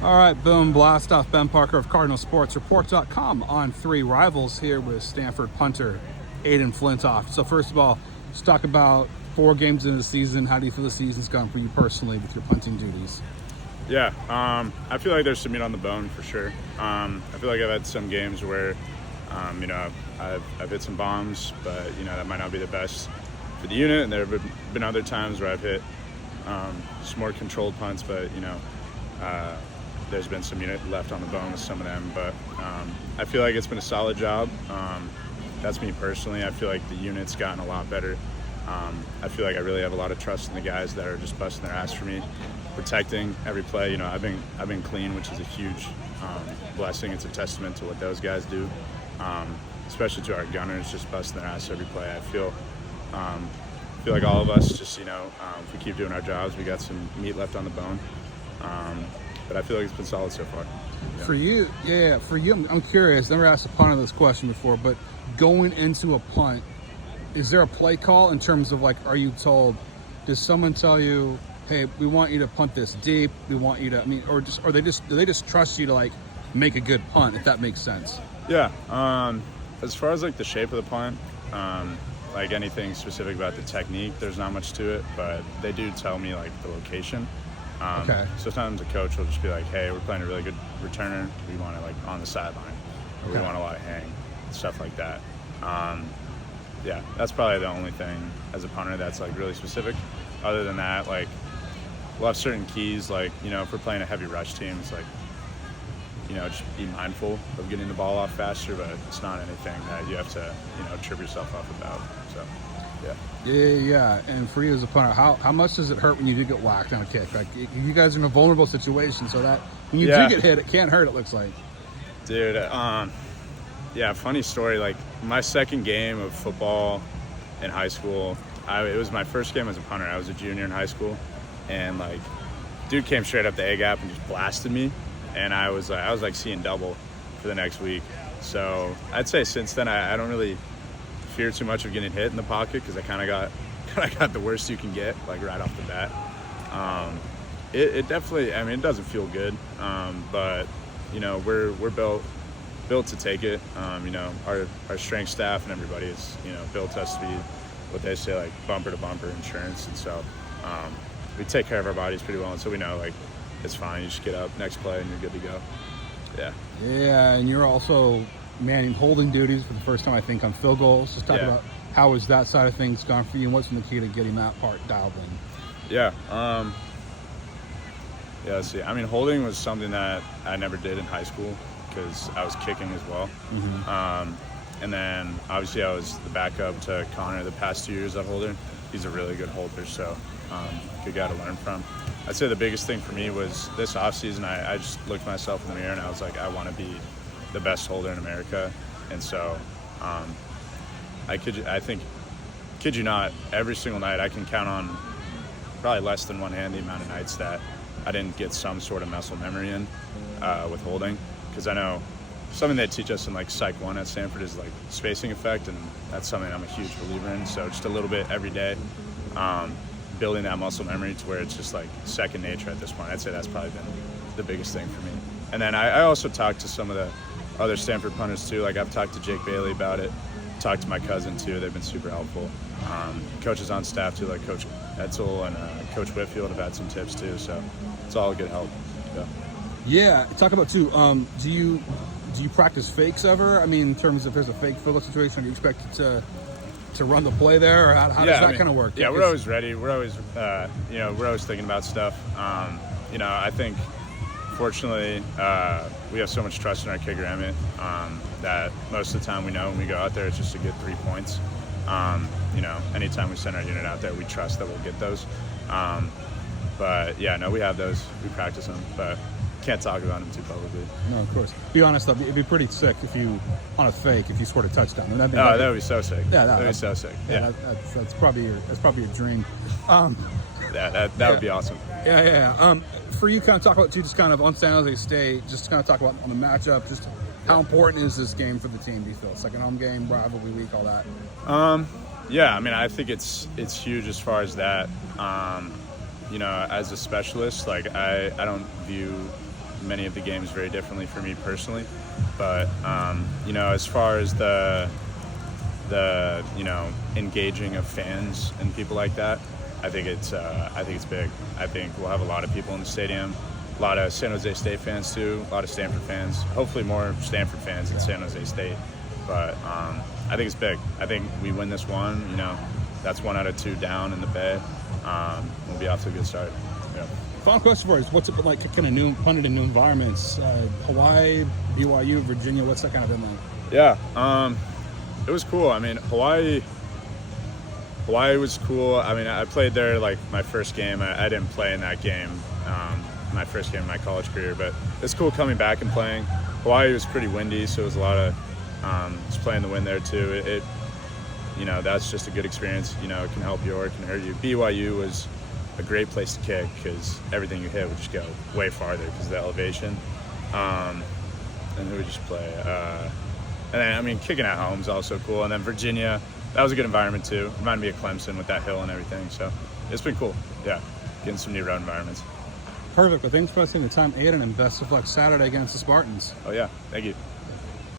All right, boom, blast off. Ben Parker of CardinalSportsReport.com on Three Rivals here with Stanford punter Aidan Flintoft. So first of all, let's talk about 4 games into the season. How do you feel the season's gone for you personally with your punting duties? Yeah, I feel like there's some meat on the bone for sure. I feel like I've had some games where, I've hit some bombs, but, that might not be the best for the unit. And there have been other times where I've hit some more controlled punts, but, there's been some unit left on the bone with some of them. But I feel like it's been a solid job. That's me personally. I feel like the unit's gotten a lot better. I feel like I really have a lot of trust in the guys that are just busting their ass for me, protecting every play. I've been clean, which is a huge blessing. It's a testament to what those guys do, especially to our gunners, just busting their ass every play. I feel like all of us just, if we keep doing our jobs, we got some meat left on the bone. But I feel like it's been solid so far. Yeah. For you, I'm curious. Never asked a punter this question before, but going into a punt, is there a play call in terms of are you told? Does someone tell you, hey, we want you to punt this deep? We want you to, do they just trust you to make a good punt, if that makes sense? Yeah. As far as the shape of the punt, anything specific about the technique, there's not much to it, but they do tell me the location. Okay. Sometimes a coach will just be like, hey, we're playing a really good returner. We want it on the sideline. Or we want a lot of hang, stuff like that. Yeah, that's probably the only thing as a punter that's really specific. Other than that, we'll have certain keys, if we're playing a heavy rush team, it's just be mindful of getting the ball off faster, but it's not anything that you have to, trip yourself up about. So, yeah. Yeah. And for you as a punter, how much does it hurt when you do get whacked on a kick? You guys are in a vulnerable situation, so that when you do get hit, it can't hurt, it looks like. Dude, yeah, funny story. My second game of football in high school, it was my first game as a punter. I was a junior in high school, and dude came straight up the A gap and just blasted me, and I was seeing double for the next week. So I'd say since then I don't really fear too much of getting hit in the pocket because I kind of got the worst you can get right off the bat. It definitely, it doesn't feel good, but we're built to take it. Our strength staff and everybody is built us to be what they say bumper to bumper insurance, and so we take care of our bodies pretty well, and so we know it's fine. You just get up next play and you're good to go. Yeah, and you're also manning holding duties for the first time I think on field goals. Just talk about how has that side of things gone for you, and what's been the key to getting that part dialed in? Yeah. Let's see. Holding was something that I never did in high school because I was kicking as well. Mm-hmm. And then obviously I was the backup to Connor the past 2 years at holder. He's a really good holder, so good guy to learn from. I'd say the biggest thing for me was this offseason, I just looked myself in the mirror and I was like, I want to be the best holder in America. And so kid you not, every single night I can count on probably less than one hand the amount of nights that I didn't get some sort of muscle memory in with holding. Because I know something they teach us in Psych 1 at Stanford is spacing effect, and that's something I'm a huge believer in. So just a little bit every day, building that muscle memory to where it's just second nature at this point. I'd say that's probably been the biggest thing for me. And then I also talked to some of the other Stanford punters too. I've talked to Jake Bailey about it, talked to my cousin too. They've been super helpful. Coaches on staff too, like Coach Etzel and Coach Whitfield have had some tips too. So it's all good help. Yeah, talk about too. Do you practice fakes ever? In terms of if there's a fake field goal situation, are you expected to run the play there, or how does that kind of work? Yeah, we're always ready. We're always we're always thinking about stuff. I think fortunately we have so much trust in our kicker Emmett that most of the time we know when we go out there it's just to get 3 points. Anytime we send our unit out there, we trust that we'll get those. But yeah, no, we have those. We practice them, but can't talk about them too publicly. No, of course. Be honest though, it'd be pretty sick if you on a fake if you scored a touchdown. That would be so sick. Yeah, that'd be so sick. Yeah, that's probably your dream. That would be awesome. Yeah. For you, kind of talk about too, just kind of on San Jose State, just kind of talk about on the matchup, just how important is this game for the team? Do you feel second home game, rivalry week, all that? I think it's huge as far as that. As a specialist, I don't view many of the games very differently for me personally. But you know, as far as the you know, engaging of fans and people like that, I think it's big. I think we'll have a lot of people in the stadium, a lot of San Jose State fans too, a lot of Stanford fans. Hopefully more Stanford fans than San Jose State. But I think it's big. I think we win this one. You know, that's 1 out of 2 down in the Bay. We'll be off to a good start. Yeah. Final question for you is, what's it been like kind of new, punted in new environments? Hawaii, BYU, Virginia, what's that kind of been like? Yeah, it was cool. I mean, Hawaii was cool. I mean, I played there like my first game. I didn't play in that game, my first game in my college career, but it's cool coming back and playing. Hawaii was pretty windy, so it was a lot of just playing the wind there too. It you know, that's just a good experience. You know, it can help you or it can hurt you. BYU was a great place to kick because everything you hit would just go way farther because of the elevation. And who would just play? And then, I mean, kicking at home is also cool. And then Virginia, that was a good environment too. Reminded me of Clemson with that hill and everything. So it's been cool. Yeah, getting some new road environments. Perfect. Well, thanks for taking the time, Aidan, and best of luck Saturday against the Spartans. Oh yeah, thank you.